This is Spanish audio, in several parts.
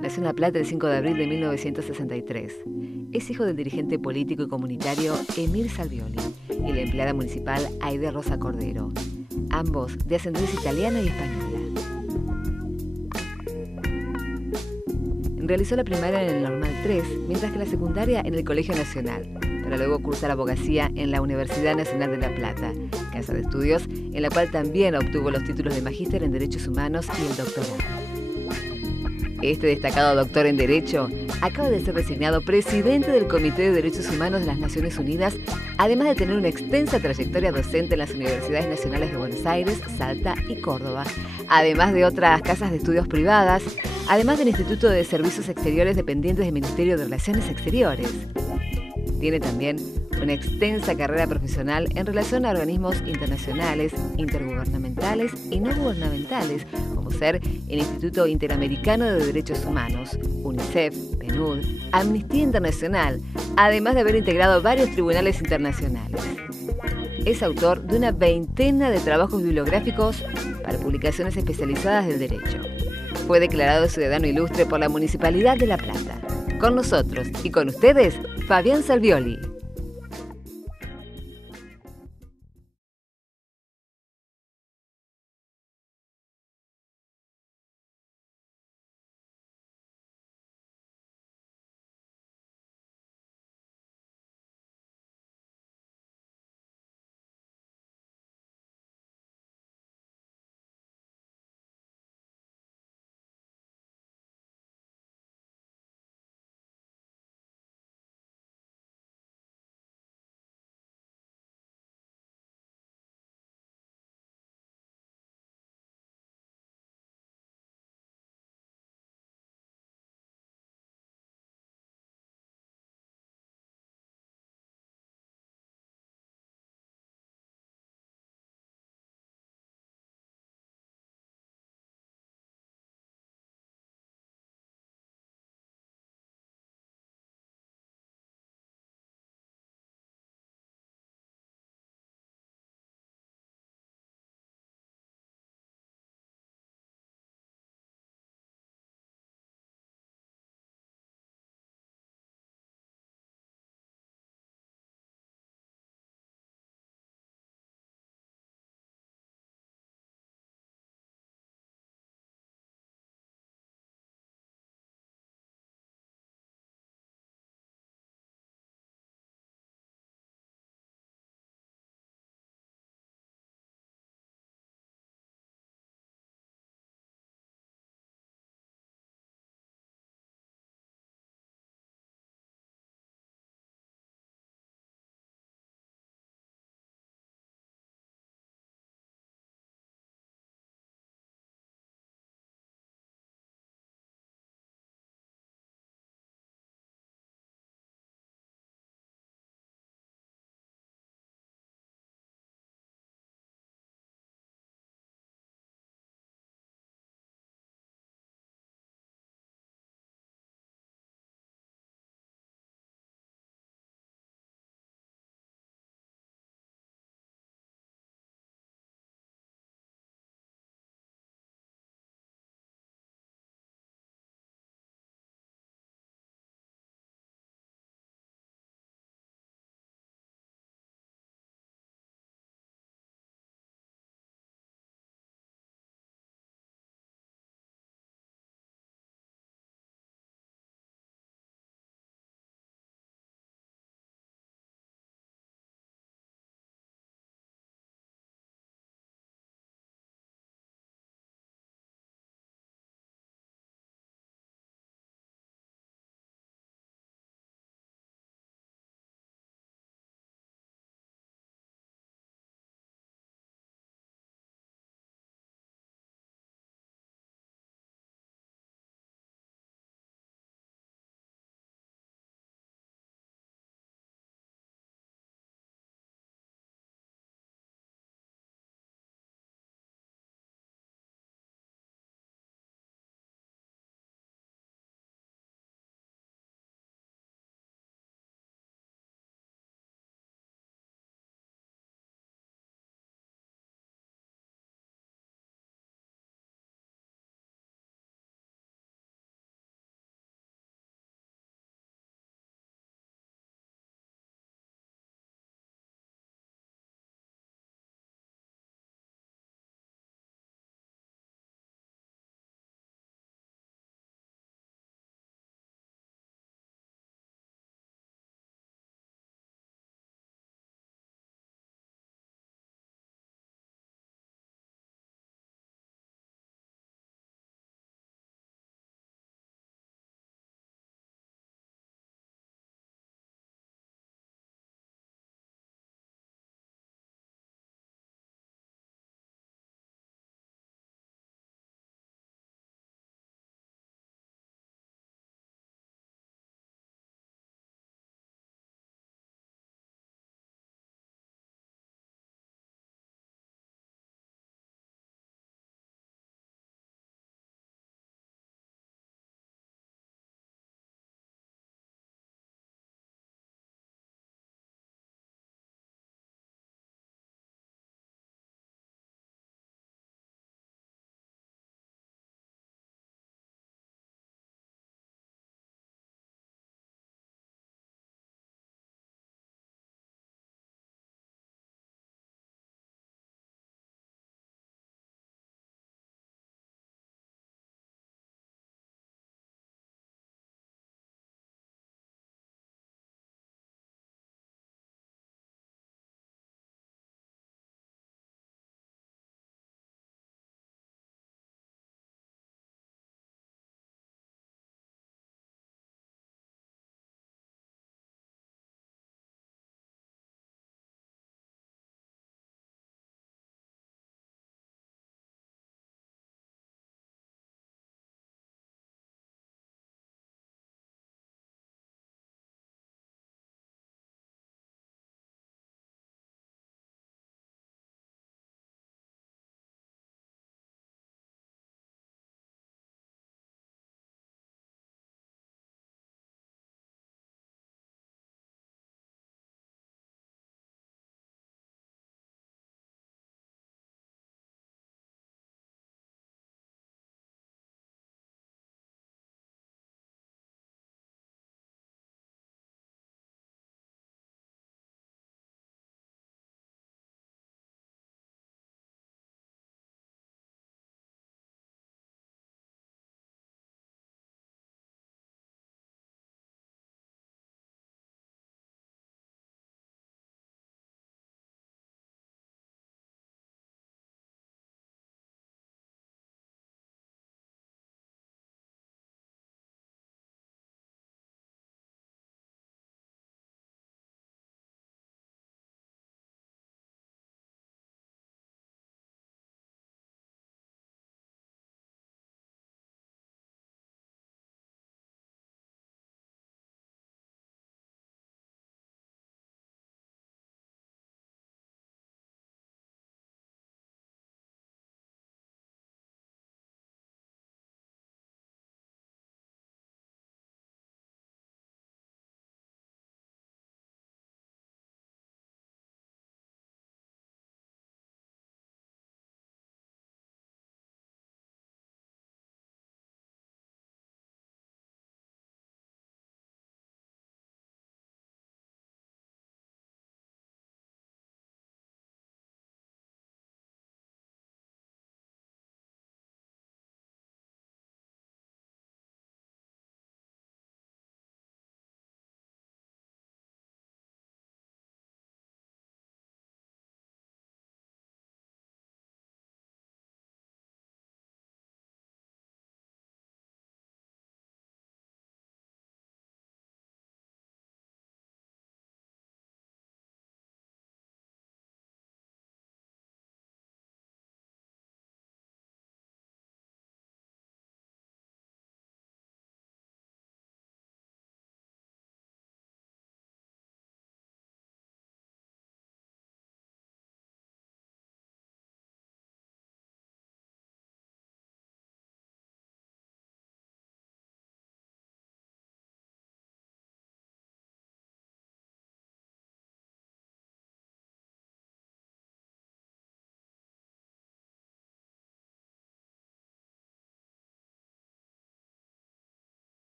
Nació en La Plata el 5 de abril de 1963. Es hijo del dirigente político y comunitario Emir Salvioli y la empleada municipal Aide Rosa Cordero, ambos de ascendencia italiana y española. Realizó la primaria en el Normal 3, mientras que la secundaria en el Colegio Nacional, para luego cursar abogacía en la Universidad Nacional de La Plata, casa de estudios en la cual también obtuvo los títulos de magíster en Derechos Humanos y el doctorado. Este destacado doctor en Derecho acaba de ser designado presidente del Comité de Derechos Humanos de las Naciones Unidas, además de tener una extensa trayectoria docente en las Universidades Nacionales de Buenos Aires, Salta y Córdoba, además de otras casas de estudios privadas, además del Instituto de Servicios Exteriores dependientes del Ministerio de Relaciones Exteriores. Tiene también una extensa carrera profesional en relación a organismos internacionales, intergubernamentales y no gubernamentales, como ser el Instituto Interamericano de Derechos Humanos, UNICEF, PNUD, Amnistía Internacional, además de haber integrado varios tribunales internacionales. Es autor de una veintena de trabajos bibliográficos para publicaciones especializadas del derecho. Fue declarado ciudadano ilustre por la Municipalidad de La Plata. Con nosotros y con ustedes, Fabián Salvioli.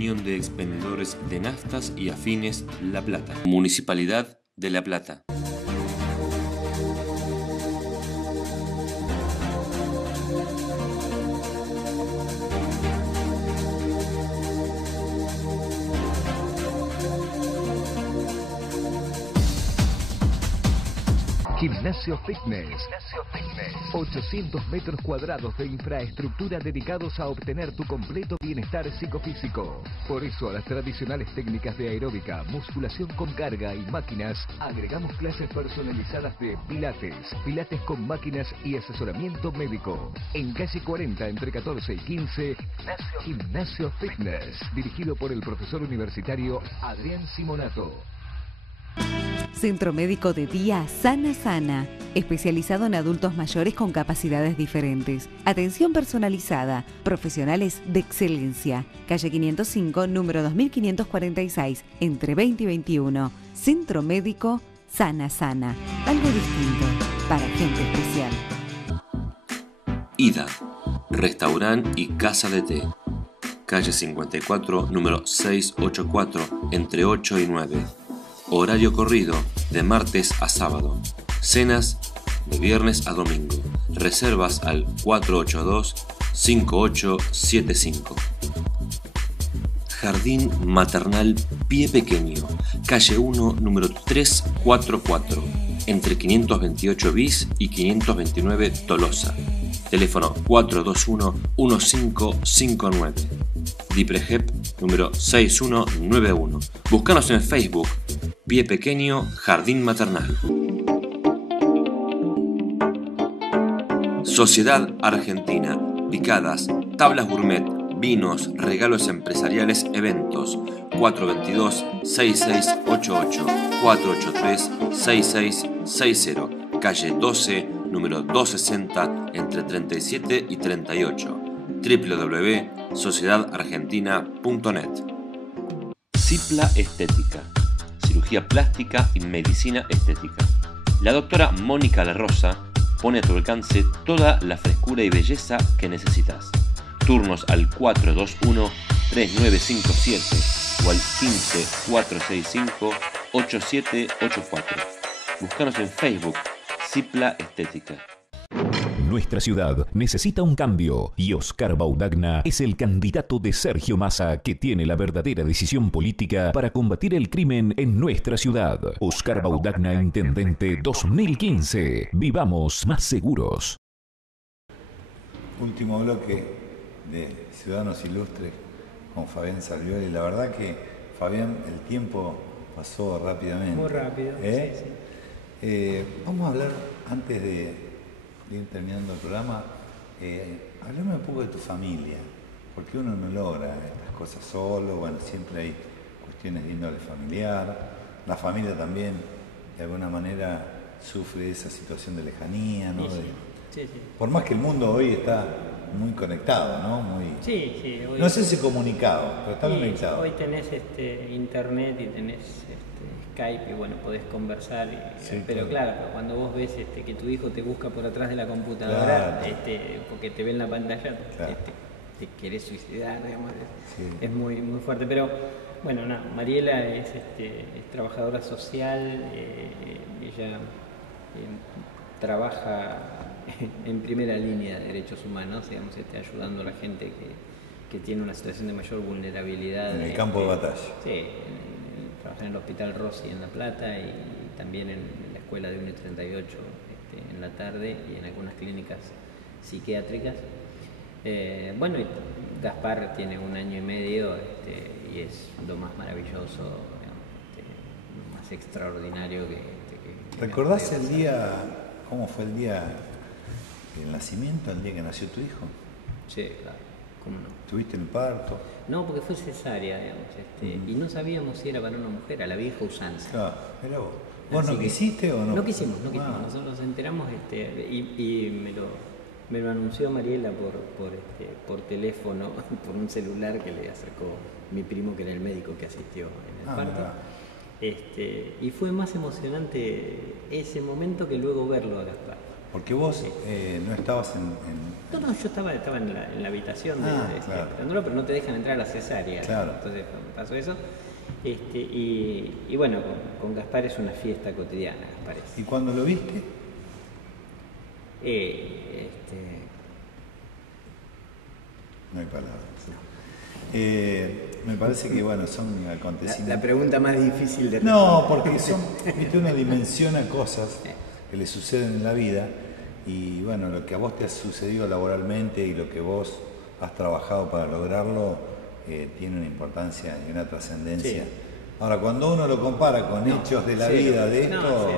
Unión de Expendedores de Naftas y Afines La Plata. Municipalidad de La Plata. Gimnasio Fitness. 800 metros cuadrados de infraestructura dedicados a obtener tu completo bienestar psicofísico. Por eso a las tradicionales técnicas de aeróbica, musculación con carga y máquinas, agregamos clases personalizadas de pilates, pilates con máquinas y asesoramiento médico. En calle 40 entre 14 y 15, Gimnasio Fitness, dirigido por el profesor universitario Adrián Simonato. Centro Médico de Día Sana Sana, especializado en adultos mayores con capacidades diferentes. Atención personalizada, profesionales de excelencia. Calle 505, número 2546, entre 20 y 21. Centro Médico Sana Sana, algo distinto para gente especial. Ida, restaurante y casa de té. Calle 54, número 684, entre 8 y 9. Horario corrido, de martes a sábado. Cenas, de viernes a domingo. Reservas al 482-5875. Jardín Maternal Pie Pequeño. Calle 1, número 344. Entre 528 bis y 529 Tolosa. Teléfono 421-1559. Diprejep número 6191. Búscanos en Facebook. Pie Pequeño Jardín Maternal. Sociedad Argentina. Picadas, tablas gourmet, vinos, regalos empresariales, eventos. 422-6688. 483-6660. Calle 12, número 260, entre 37 y 38. www.sociedadargentina.net. Cipla Estética. Cirugía plástica y medicina estética. La doctora Mónica La Rosa pone a tu alcance toda la frescura y belleza que necesitas. Turnos al 421-3957 o al 15-465-8784. Búscanos en Facebook, Cipla Estética. Nuestra ciudad necesita un cambio y Oscar Baudagna es el candidato de Sergio Massa que tiene la verdadera decisión política para combatir el crimen en nuestra ciudad. Oscar Baudagna, Intendente 2015. Vivamos más seguros. Último bloque de Ciudadanos Ilustres con Fabián Salvioli. La verdad que, Fabián, el tiempo pasó rápidamente. Muy rápido. Sí, sí. Vamos a hablar antes de ir terminando el programa, hablame un poco de tu familia, porque uno no logra estas cosas solo, bueno, siempre hay cuestiones de índole familiar, la familia también de alguna manera sufre esa situación de lejanía, ¿no? Sí, sí. Por más que el mundo hoy está muy conectado, ¿no? Sí, hoy, no sé si comunicado, pero está conectado. Hoy tenés internet y tenés Skype y bueno, podés conversar, pero claro, cuando vos ves que tu hijo te busca por atrás de la computadora, porque te ve en la pantalla, te querés suicidar, digamos, es muy, muy fuerte. Pero bueno, Mariela es trabajadora social, ella trabaja en primera línea de derechos humanos, digamos, ayudando a la gente que tiene una situación de mayor vulnerabilidad. En el campo de batalla. Sí, trabaja en el Hospital Rossi en La Plata y también en la escuela de 1 y 38 en la tarde y en algunas clínicas psiquiátricas. Bueno, y Gaspar tiene 1 año y medio y es lo más maravilloso, lo más extraordinario que ¿Recordás el día, cómo fue el día del nacimiento, el día que nació tu hijo? Sí, claro. ¿Cómo no? ¿Tuviste el parto? No, porque fue cesárea, digamos, y no sabíamos si era para una mujer, a la vieja usanza. Claro, pero ¿vos no quisiste o no? No quisimos. Nosotros nos enteramos y me lo anunció Mariela por teléfono, por un celular que le acercó mi primo, que era el médico que asistió en el parto. Y fue más emocionante ese momento que luego verlo a Gaspar. Porque vos no estabas No, yo estaba en la habitación de claro. esperándolo, pero no te dejan entrar a la cesárea. Claro. Entonces pasó eso. Y bueno, con Gaspar es una fiesta cotidiana, Gaspar es. ¿Y cuando lo viste? No hay palabras. Me parece que, bueno, son acontecimientos. La pregunta más difícil de No, porque viste, uno dimensiona cosas que le suceden en la vida y, bueno, lo que a vos te ha sucedido laboralmente y lo que vos has trabajado para lograrlo tiene una importancia y una trascendencia. Sí. Ahora, cuando uno lo compara con hechos de la vida de esto,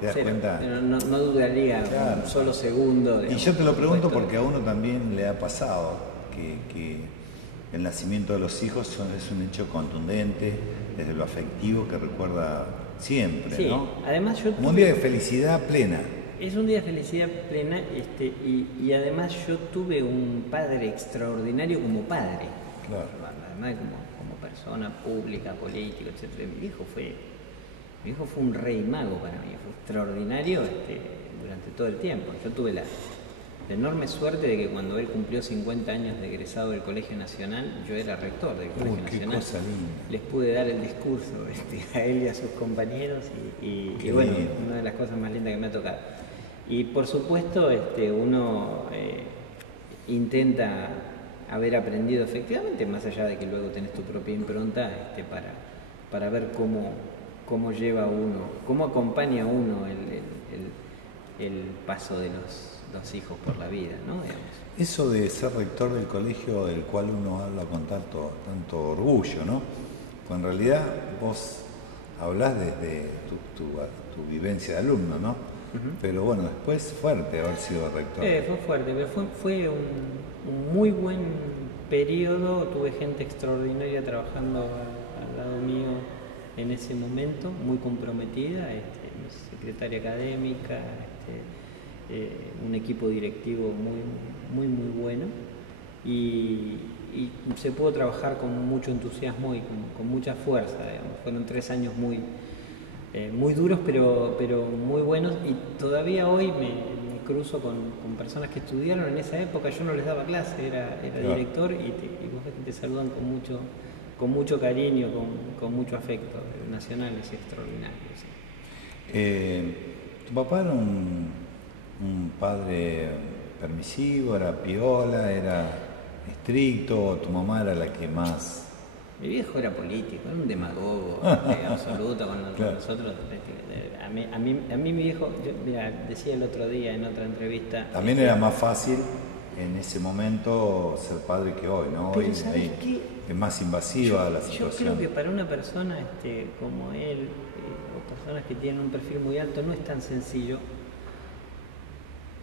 te das cuenta. No dudaría un solo segundo. Y yo te lo pregunto porque a uno también le ha pasado que el nacimiento de los hijos es un hecho contundente desde lo afectivo que recuerda siempre, sí. ¿no? Además un día de felicidad plena. Es un día de felicidad plena y además yo tuve un padre extraordinario como padre. Claro. Además como persona pública, político, etc. Mi viejo fue un rey mago para mí, fue extraordinario durante todo el tiempo. Yo tuve la enorme suerte de que cuando él cumplió 50 años de egresado del Colegio Nacional, yo era rector del Colegio Nacional. Cosa linda. Les pude dar el discurso a él y a sus compañeros y bueno, una de las cosas más lindas que me ha tocado. Y por supuesto uno intenta haber aprendido efectivamente, más allá de que luego tenés tu propia impronta, para ver cómo lleva uno, cómo acompaña uno el paso de los hijos por la vida, ¿no? Digamos. Eso de ser rector del colegio del cual uno habla con tanto orgullo, ¿no? Pues en realidad vos hablás desde tu vivencia de alumno, ¿no? Uh-huh. Pero bueno, después fuerte haber sido rector. Fue fuerte, pero fue un muy buen periodo. Tuve gente extraordinaria trabajando al lado mío en ese momento, muy comprometida, secretaria académica, un equipo directivo muy bueno y se pudo trabajar con mucho entusiasmo y con mucha fuerza, digamos. Fueron 3 años muy duros pero muy buenos y todavía hoy me cruzo con personas que estudiaron en esa época. Yo no les daba clase, era director y vos ves que te saludan con mucho cariño, con mucho afecto. Nacional es extraordinario. Sí. Tu papá era un padre permisivo, era piola, era estricto, tu mamá era la que más... Mi viejo era político, era un demagogo absoluto con claro. Nosotros. A mí mi viejo, mira, decía el otro día en otra entrevista... También era más fácil en ese momento ser padre que hoy, ¿no? Pero hoy es más invasiva la situación. Yo creo que para una persona como él, o personas que tienen un perfil muy alto, no es tan sencillo.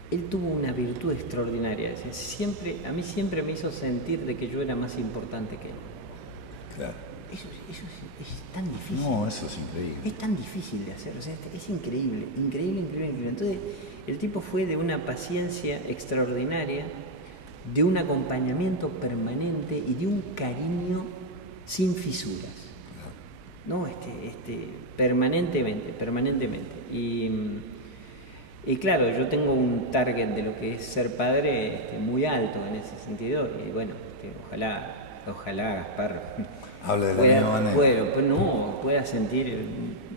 Él tuvo una virtud extraordinaria, es decir, a mí siempre me hizo sentir de que yo era más importante que él. Claro. Eso es tan difícil. No, eso es increíble. Es tan difícil de hacer, o sea, es increíble. Entonces, el tipo fue de una paciencia extraordinaria, de un acompañamiento permanente y de un cariño sin fisuras. No, permanentemente. Y claro, yo tengo un target de lo que es ser padre muy alto en ese sentido. Y bueno, ojalá Gaspar pueda sentir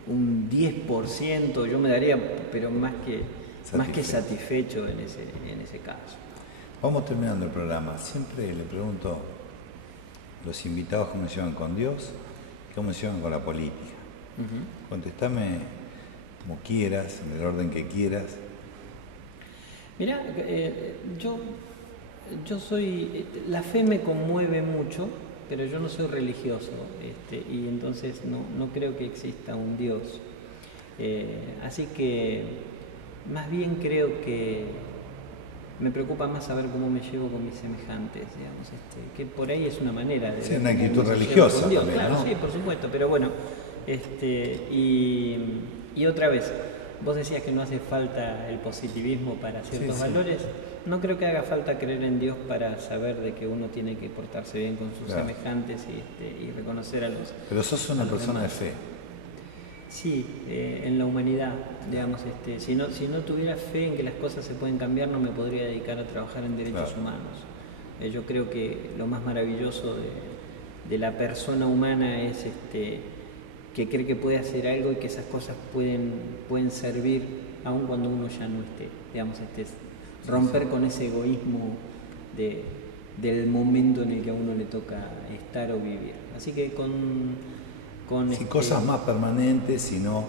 un 10%, yo me daría, pero más que satisfecho en ese caso. Vamos terminando el programa. Siempre le pregunto a los invitados cómo se llevan con Dios, cómo se llevan con la política. Uh-huh. Contestame como quieras, en el orden que quieras. Mirá, yo soy... La fe me conmueve mucho, pero yo no soy religioso, y entonces no creo que exista un Dios. Así que más bien creo que me preocupa más saber cómo me llevo con mis semejantes, digamos, que por ahí es una manera de... Sí, una actitud religiosa también, claro, ¿no? Sí, por supuesto, pero bueno, y otra vez, vos decías que no hace falta el positivismo para ciertos valores. No creo que haga falta creer en Dios para saber de que uno tiene que portarse bien con sus semejantes y reconocer a los... Pero sos una persona de fe. Sí, en la humanidad, digamos, si no tuviera fe en que las cosas se pueden cambiar, no me podría dedicar a trabajar en derechos humanos. Yo creo que lo más maravilloso de la persona humana es que cree que puede hacer algo y que esas cosas pueden servir aun cuando uno ya no esté. Digamos, romper con ese egoísmo del momento en el que a uno le toca estar o vivir. Así que con cosas más permanentes, y no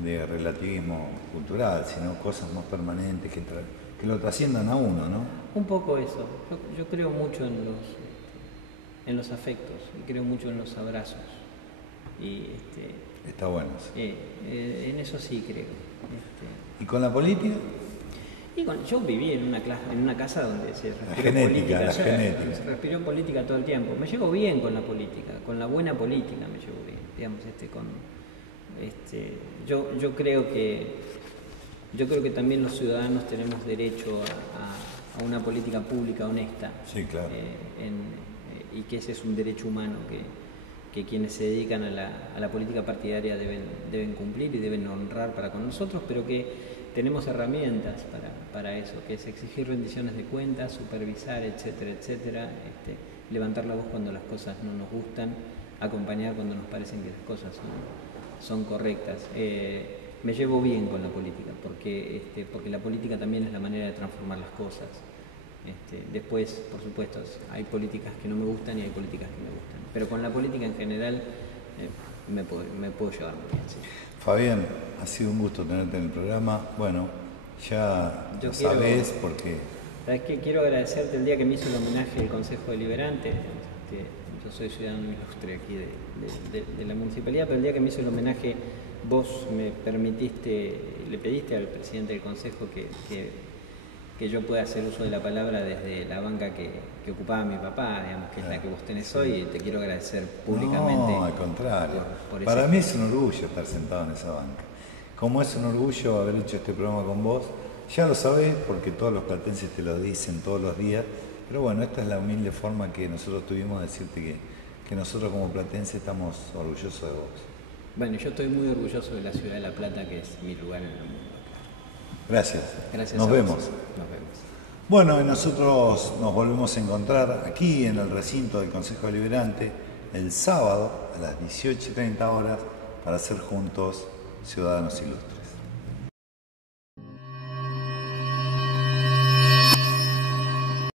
de relativismo cultural, sino cosas más permanentes que lo trasciendan a uno, ¿no? Un poco eso. Yo creo mucho en los afectos, y creo mucho en los abrazos. Y está bueno. En eso sí creo. ¿Y con la política? Yo viví en una casa donde se respiró política. Se respiró política todo el tiempo. Me llevo bien con la política, con la buena política me llevo bien. Digamos, yo creo que también los ciudadanos tenemos derecho a una política pública honesta. Sí, claro. Y que ese es un derecho humano que quienes se dedican a la política partidaria deben cumplir y deben honrar para con nosotros, pero que tenemos herramientas para eso, que es exigir rendiciones de cuentas, supervisar, etcétera, etcétera, levantar la voz cuando las cosas no nos gustan, acompañar cuando nos parecen que las cosas son correctas. Me llevo bien con la política, porque la política también es la manera de transformar las cosas. Después, por supuesto, hay políticas que no me gustan y hay políticas que me gustan, pero con la política en general me puedo llevar muy bien. Sí. Fabián, ha sido un gusto tenerte en el programa. Bueno, ya lo sabés porque... ¿Sabes qué? Quiero agradecerte el día que me hizo el homenaje del Consejo Deliberante. Yo soy ciudadano ilustre aquí de la municipalidad, pero el día que me hizo el homenaje vos me permitiste, le pediste al presidente del Consejo que yo pueda hacer uso de la palabra desde la banca que ocupaba mi papá, digamos, que es la que vos tenés hoy, y te quiero agradecer públicamente. No, al contrario. Por Para mí es un orgullo estar sentado en esa banca. Como es un orgullo haber hecho este programa con vos, ya lo sabés porque todos los platenses te lo dicen todos los días, pero bueno, esta es la humilde forma que nosotros tuvimos de decirte que nosotros como platenses estamos orgullosos de vos. Bueno, yo estoy muy orgulloso de la ciudad de La Plata, que es mi lugar en el mundo. Gracias. Gracias. Nos vemos. Nos vemos. Bueno, y nosotros nos volvemos a encontrar aquí en el recinto del Consejo Deliberante el sábado a las 18:30 horas para ser juntos ciudadanos ilustres.